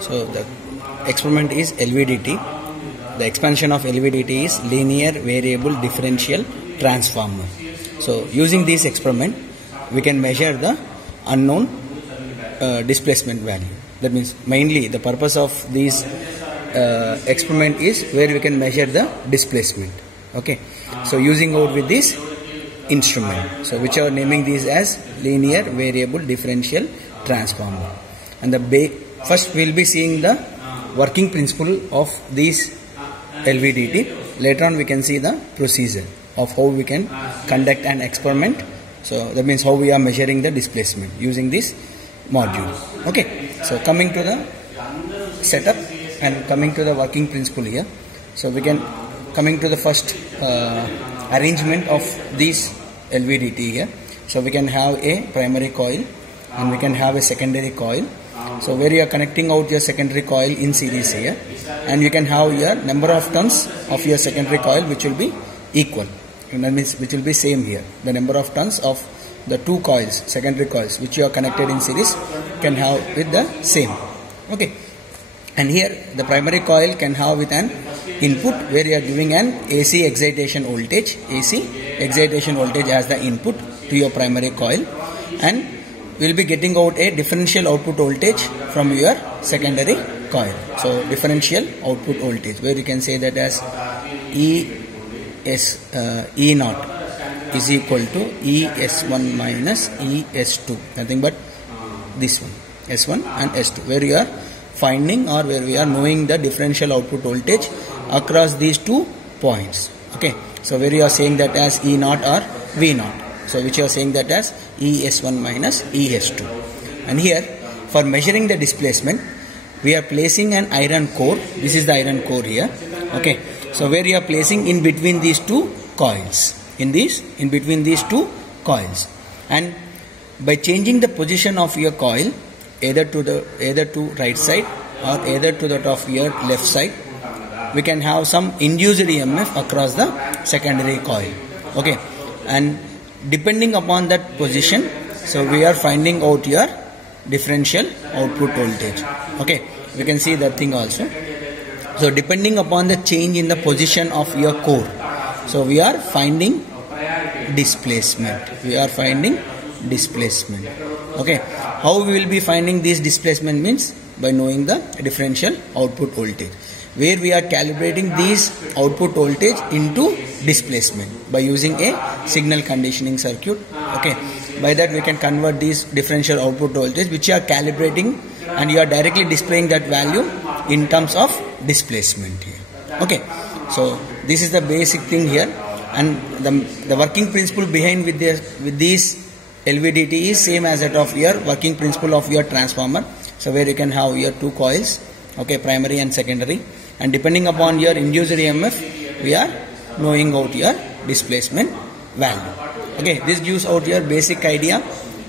So the experiment is LVDT. The expansion of LVDT is linear variable differential transformer. So using this experiment, we can measure the unknown displacement value. That means mainly the purpose of this experiment is where we can measure the displacement. Okay. So using out with this instrument. So which are naming these as linear variable differential transformer. And the first we'll be seeing the working principle of this LVDT. Later on we can see the procedure of how we can conduct an experiment. So that means how we are measuring the displacement using this module. Okay. So coming to the setup and coming to the working principle here. So we can coming to the first arrangement of this LVDT here. So we can have a primary coil and we can have a secondary coil. So where you are connecting out your secondary coil in series here, and you can have your number of turns of your secondary coil which will be equal. And that means which will be same here. The number of turns of the two coils, secondary coils which you are connected in series can have with the same. Okay. And here the primary coil can have with an input where you are giving an AC excitation voltage, as the input to your primary coil, and we will be getting out a differential output voltage from your secondary coil. So differential output voltage where you can say that as E naught is equal to ES1 minus ES2, nothing but this one, S1 and S2, where you are finding or where we are knowing the differential output voltage across these 2 points. Okay, so where you are saying that as E naught or V naught, so which you are saying that as ES1 minus ES2. And here for measuring the displacement, we are placing an iron core. This is the iron core here. Okay, so where you are placing in between these 2 coils, in between these 2 coils, and by changing the position of your coil either to right side or either to that of your left side, we can have some induced EMF across the secondary coil. Okay, and depending upon that position, so we are finding out your differential output voltage. Okay, we can see that thing also. So depending upon the change in the position of your core, so we are finding displacement. Okay, how we will be finding this displacement means by knowing the differential output voltage, where we are calibrating this output voltage into displacement by using a signal conditioning circuit. Okay, by that we can convert this differential output voltage which you are calibrating, and you are directly displaying that value in terms of displacement here. Okay, so this is the basic thing here, and the working principle behind with this LVDT is same as that of your working principle of your transformer. So where you can have your 2 coils, okay, primary and secondary, and depending upon your induced EMF, we are knowing out your displacement value. Okay, this gives out your basic idea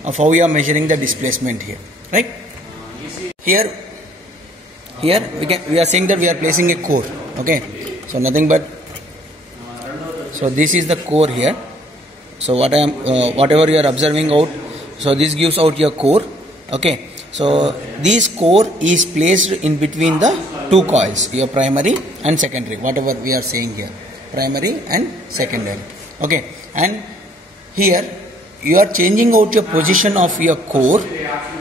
of how we are measuring the displacement here, right? Here we are saying that we are placing a core. Okay, so nothing but, so this is the core here. So whatever you are observing out, so this gives out your core. Okay, so this core is placed in between the 2 coils, your primary and secondary, whatever we are saying here, primary and secondary. Okay, and here you are changing out your position of your core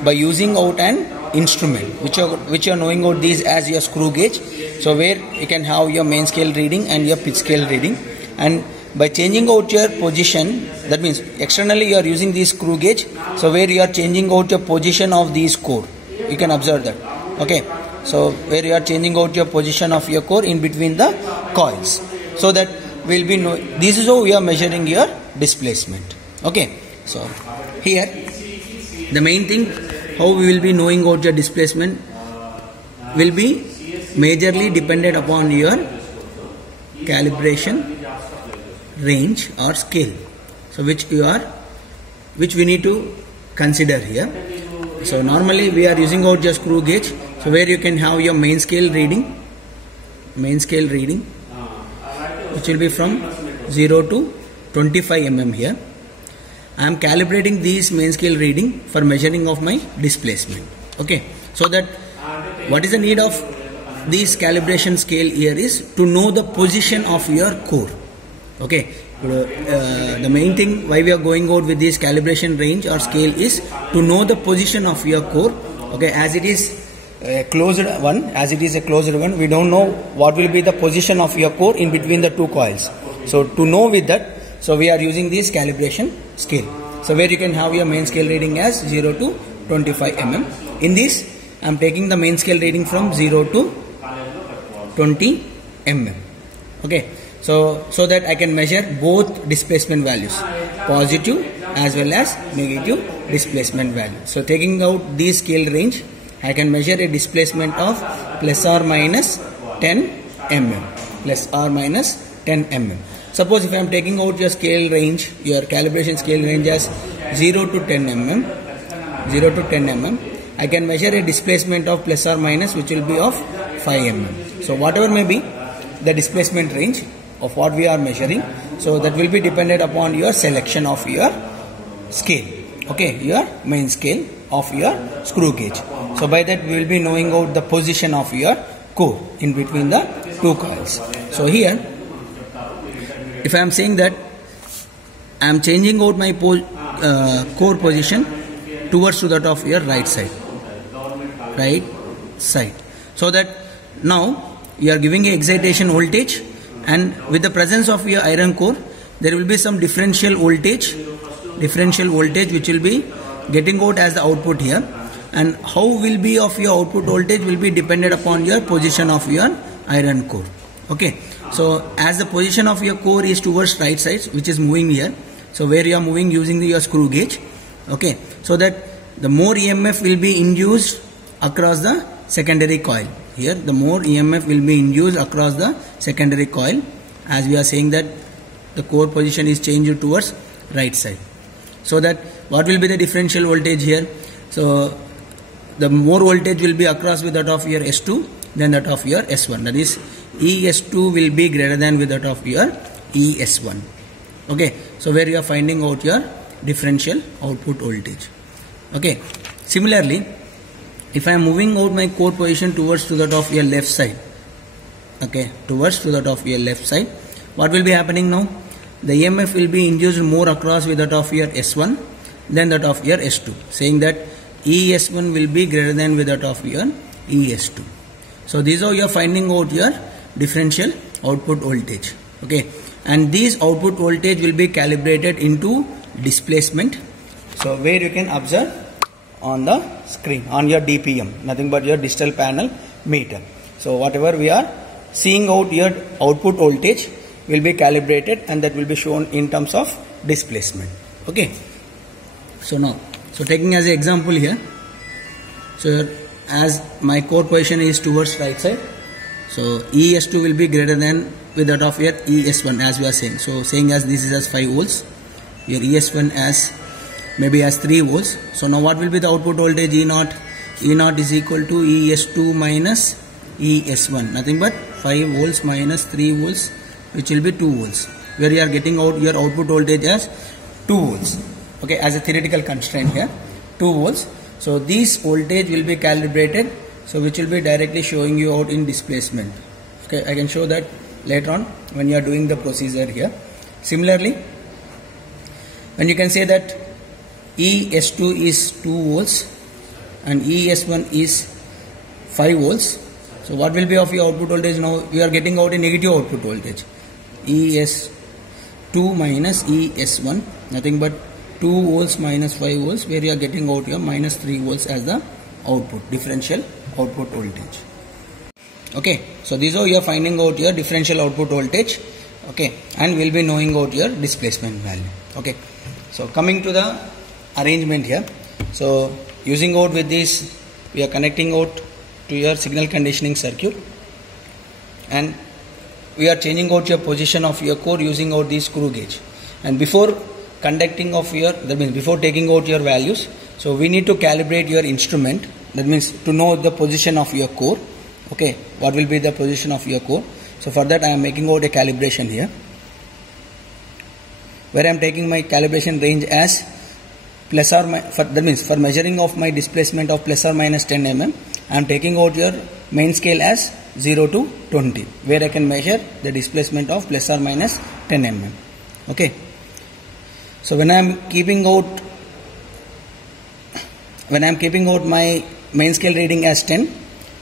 by using out an instrument which you are knowing out these as your screw gauge. So where you can have your main scale reading and your pitch scale reading, and by changing out your position, that means externally you are using this screw gauge, so where you are changing out your position of this core, you can observe that. Okay, so where you are changing out your position of your core in between the coils, so that will be this is how we are measuring your displacement. Okay, so here the main thing how we will be knowing out your displacement will be majorly dependent upon your calibration range or scale, so which we need to consider here. So normally we are using out your screw gauge, so where you can have your main scale reading, which will be from 0 to 25 mm here. I am calibrating these main scale reading for measuring of my displacement. Okay, so that what is the need of this calibration scale here is to know the position of your core. Okay, the main thing why we are going out with this calibration range or scale is to know the position of your core. Okay, as it is a closed one, we don't know what will be the position of your core in between the two coils. So to know with that, so we are using this calibration scale. So where you can have your main scale reading as 0 to 25 mm. In this, I am taking the main scale reading from 0 to 20 mm. Okay, so that I can measure both displacement values, positive as well as negative displacement value. So taking out this scale range, I can measure a displacement of plus or minus 10 mm. Plus or minus 10 mm. Suppose if I am taking out your scale range, your calibration scale range as 0 to 10 mm, I can measure a displacement of plus or minus which will be of 5 mm. So whatever may be the displacement range of what we are measuring, so that will be dependent upon your selection of your scale. Okay, your main scale of your screw gauge. So by that we will be knowing out the position of your core in between the two coils. So here, if I am saying that I am changing out my core position towards to that of your right side, so that now you are giving a excitation voltage, and with the presence of your iron core, there will be some differential voltage which will be getting out as the output here, and how will be of your output voltage will be dependent upon your position of your iron core. Okay, so as the position of your core is towards right side, which is moving here, so where you are moving using your screw gauge, okay, so that the more EMF will be induced across the secondary coil. Here the more EMF will be induced across the secondary coil, as we are saying that the core position is changed towards right side. So that what will be the differential voltage here? So the more voltage will be across with that of your S2 than that of your S1. That is, ES2 will be greater than with that of your ES1. Okay, so where you are finding out your differential output voltage. Okay, similarly, if I am moving out my core position towards to that of your left side, okay, towards to that of your left side, what will be happening now? The EMF will be induced more across with that of your S1 than that of your S2, saying that ES1 will be greater than with that of your ES2. So these are you are finding out your differential output voltage. Okay, and these output voltage will be calibrated into displacement. So where you can observe on the screen on your DPM, nothing but your digital panel meter. So whatever we are seeing out your output voltage will be calibrated, and that will be shown in terms of displacement. Okay, so now, so taking as an example here, so as my core position is towards right side, so ES2 will be greater than with that of your ES1, as we are saying. So saying as this is as 5 volts, your ES1 as maybe as 3 volts. So now what will be the output voltage E0? E0 is equal to ES2 minus ES1, nothing but 5 volts minus 3 volts, which will be 2 volts, where you are getting out your output voltage as 2 volts. Okay, as a theoretical constraint here, 2 volts. So this voltage will be calibrated, so which will be directly showing you out in displacement. Okay, I can show that later on when you are doing the procedure here. Similarly, when you can say that ES2 is 2 volts and ES1 is 5 volts, so what will be of your output voltage now? You are getting out a negative output voltage, ES2 minus ES1, nothing but 2 volts minus 5 volts, where you are getting out your minus 3 volts as the output, differential output voltage. Okay, so these are you are finding out your differential output voltage. Okay, and we'll be knowing out your displacement value. Okay, so coming to the arrangement here, so using out with this, we are connecting out to your signal conditioning circuit, and we are changing out your position of your core using out this screw gauge. And before conducting of your, that means before taking out your values, so we need to calibrate your instrument, that means to know the position of your core. Okay, what will be the position of your core? So for that I am making out a calibration here, where I am taking my calibration range as plus or minus, that means for measuring of my displacement of plus or minus 10 mm, I am taking out your main scale as 0 to 20, where I can measure the displacement of plus or minus 10 mm. Okay. So when I am keeping out my main scale reading as 10,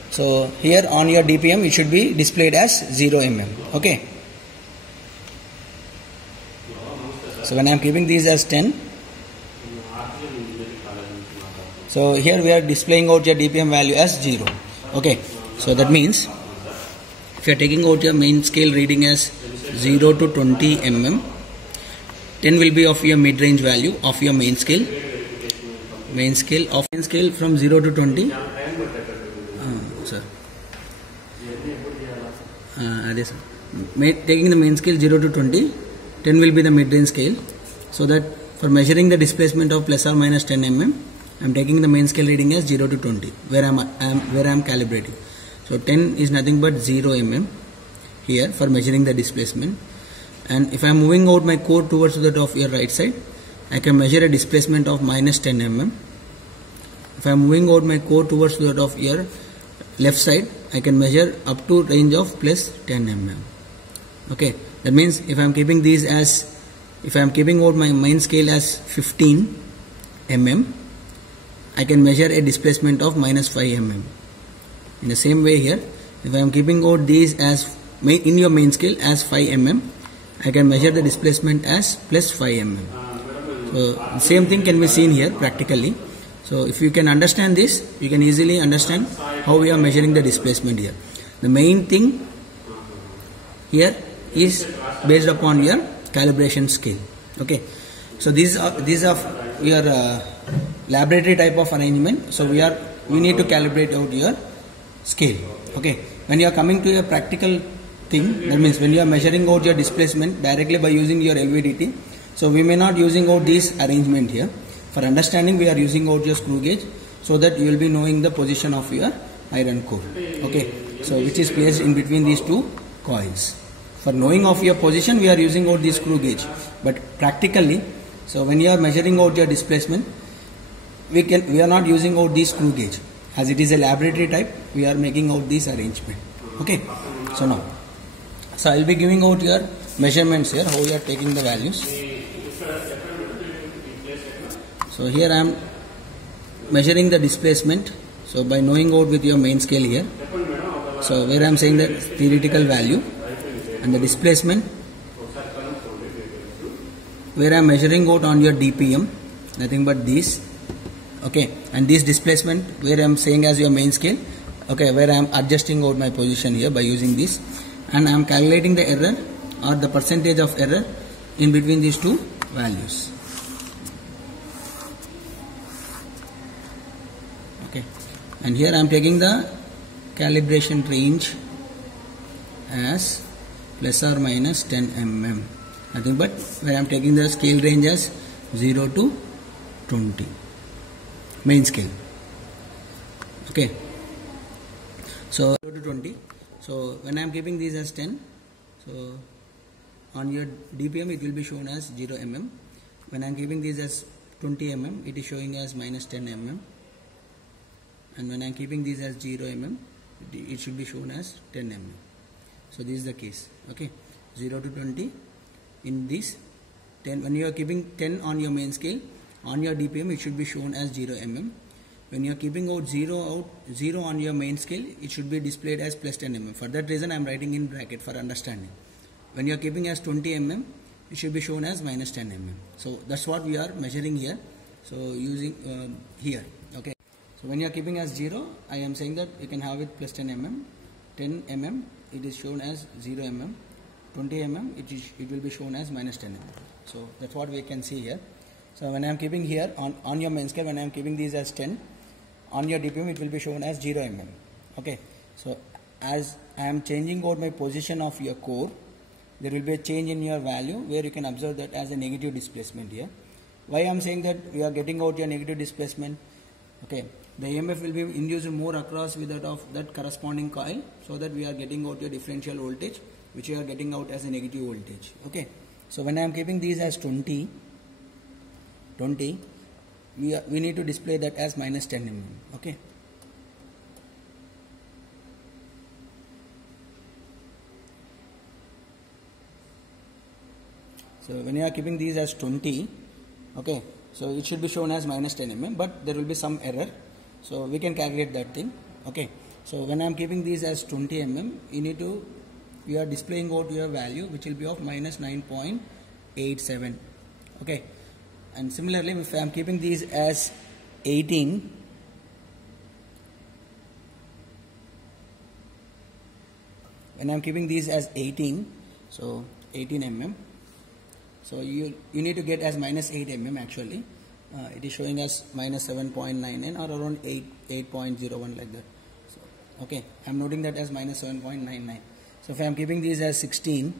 so here on your DPM it should be displayed as 0 mm. Okay. So when I am keeping these as 10, so here we are displaying out your DPM value as 0. Okay. So that means if you are taking out your main scale reading as 0 to 20 mm, 10 will be of your mid-range value of your main scale. Main scale from 0 to 20. Taking the main scale 0 to 20, 10 will be the mid-range scale. So that for measuring the displacement of plus or minus 10 mm, I am taking the main scale reading as 0 to 20, where I am calibrating. So 10 is nothing but 0 mm here for measuring the displacement. And if I am moving out my core towards that of your right side, I can measure a displacement of minus 10 mm. If I am moving out my core towards that of your left side, I can measure up to range of plus 10 mm. Okay, that means if I am keeping out my main scale as 15 mm, I can measure a displacement of minus 5 mm. In the same way here, if I am keeping out these as in your main scale as 5 mm, I can measure the displacement as plus 5 mm. So the same thing can be seen here practically. So if you can understand this, you can easily understand how we are measuring the displacement here. The main thing here is based upon your calibration scale. Okay. So these are your laboratory type of arrangement. So we need to calibrate out your scale. Okay. When you are coming to a practical thing, that means when you are measuring out your displacement directly by using your LVDT, so we may not using out this arrangement here. For understanding, we are using out your screw gauge, so that you will be knowing the position of your iron core. Okay. So which is placed in between these two coils. For knowing of your position, we are using out this screw gauge. But practically, so when you are measuring out your displacement, we are not using out this screw gauge. As it is a laboratory type, we are making out this arrangement. Okay. So now, I will be giving out your measurements here, how you are taking the values. So here I am measuring the displacement. So by knowing out with your main scale here, so where I am saying the theoretical value and the displacement, where I am measuring out on your DPM, nothing but this. Okay, and this displacement where I am saying as your main scale. Okay, where I am adjusting out my position here by using this, and I am calculating the error or the percentage of error in between these two values. Okay, and here I am taking the calibration range as plus or minus 10 mm, nothing but where I am taking the scale range as 0 to 20 main scale. Okay, so 0 to 20. So when I am keeping these as 10, so on your DPM it will be shown as 0 mm. When I am keeping these as 20 mm, it is showing as minus 10 mm. And when I am keeping these as 0 mm, it should be shown as 10 mm. So this is the case. Okay, 0 to 20 in this 10. When you are keeping 10 on your main scale, on your DPM it should be shown as 0 mm. When you are keeping out 0 on your main scale, it should be displayed as plus 10 mm. For that reason I am writing in bracket for understanding. When you are keeping as 20 mm, it should be shown as minus 10 mm. So that's what we are measuring here. So using here. Okay. So when you are keeping as 0, I am saying that you can have it plus 10 mm. 10 mm it is shown as 0 mm. 20 mm it will be shown as minus 10 mm. So that's what we can see here. So when I am keeping here on your main scale, when I am keeping these as 10, on your DPM it will be shown as 0 mm. Okay. So as I am changing out my position of your core, there will be a change in your value where you can observe that as a negative displacement here. Why I am saying that we are getting out your negative displacement? Okay. The EMF will be induced more across with that of that corresponding coil, so that we are getting out your differential voltage, which we are getting out as a negative voltage. Okay. So when I am keeping these as 20, we need to display that as minus 10 mm. Okay. So when you are keeping these as 20, okay, so it should be shown as minus 10 mm, but there will be some error, so we can calculate that thing. Okay, so when I am keeping these as 20 mm, you are displaying out your value which will be of minus 9.87. okay, and similarly if I am keeping these as 18, when I am keeping these as 18, so 18 mm, so you need to get as minus 8 mm actually. It is showing as minus 7.99 or around 8.01 like that. So, okay, I am noting that as minus 7.99. So if I am keeping these as 16,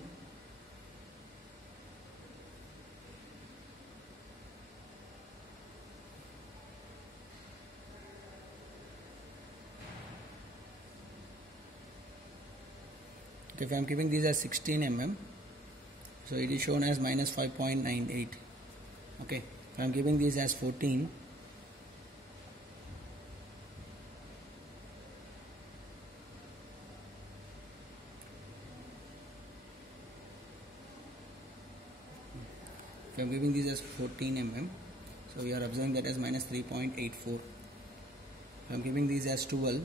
okay, if I am keeping these as 16 mm, so it is shown as minus 5.98. okay, if I am keeping these as 14, if I am giving these as 14 mm, so we are observing that as minus 3.84. If I am giving these as 12,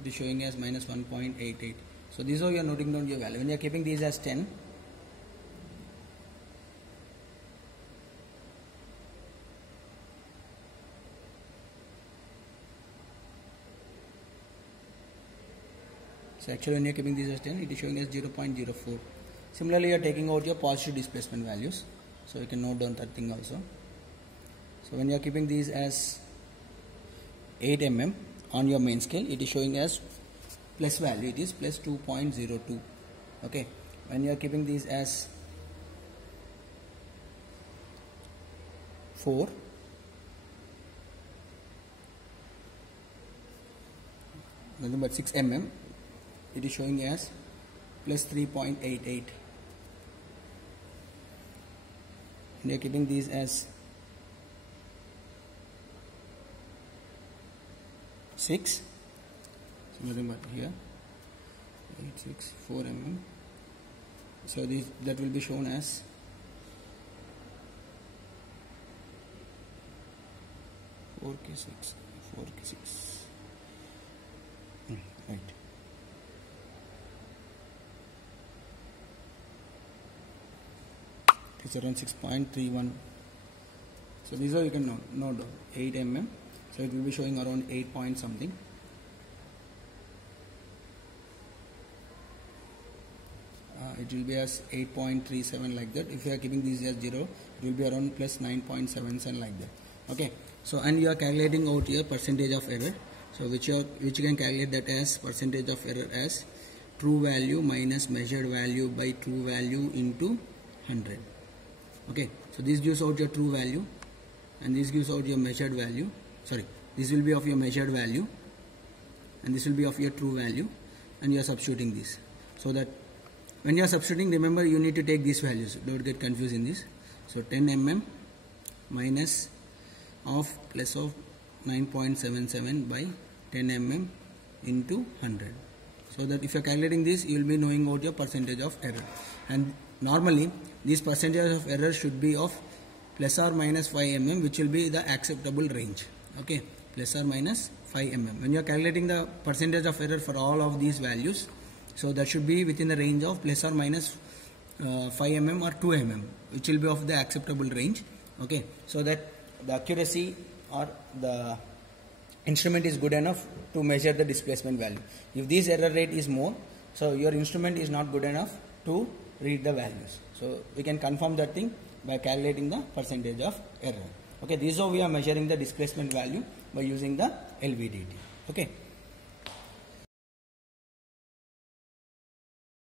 it is showing as minus 1.88. So this is how you are noting down your value. When you are keeping these as 10, so actually when you are keeping these as 10, it is showing as 0.04. Similarly, you are taking out your positive displacement values, so you can note down that thing also. So when you are keeping these as 8 mm on your main scale, it is showing as plus value, it is plus 2.02. okay, when you are keeping these as 4, nothing but 6 mm, it is showing as plus 3.88. and you are keeping these as 6, so nothing but here 4 mm, so that will be shown as four K 6 right. It's around 6.31. so these are you can note 8 mm, so it will be showing around 8 point something. It will be as 8.37 like that. If you are keeping these as 0, it will be around plus 9.77 like that. Okay, so and you are calculating out your percentage of error, so which you can calculate that as percentage of error as true value minus measured value by true value into 100. okay, so this gives out your true value and this gives out your measured value. Sorry, this will be of your measured value and this will be of your true value, and you are substituting this. So that when you are substituting, remember you need to take these values, don't get confused in this. So 10 mm minus of plus of 9.77 by 10 mm into 100. So that if you are calculating this, you will be knowing out your percentage of error. And normally this percentage of error should be of plus or minus 5 mm, which will be the acceptable range. Okay, plus or minus 5 mm. When you are calculating the percentage of error for all of these values, so that should be within the range of plus or minus 5 mm or 2 mm, which will be of the acceptable range. Okay, so that the accuracy or the instrument is good enough to measure the displacement value. If this error rate is more, so your instrument is not good enough to read the values. So we can confirm that thing by calculating the percentage of error. Okay, this is how we are measuring the displacement value by using the LVDT. Okay.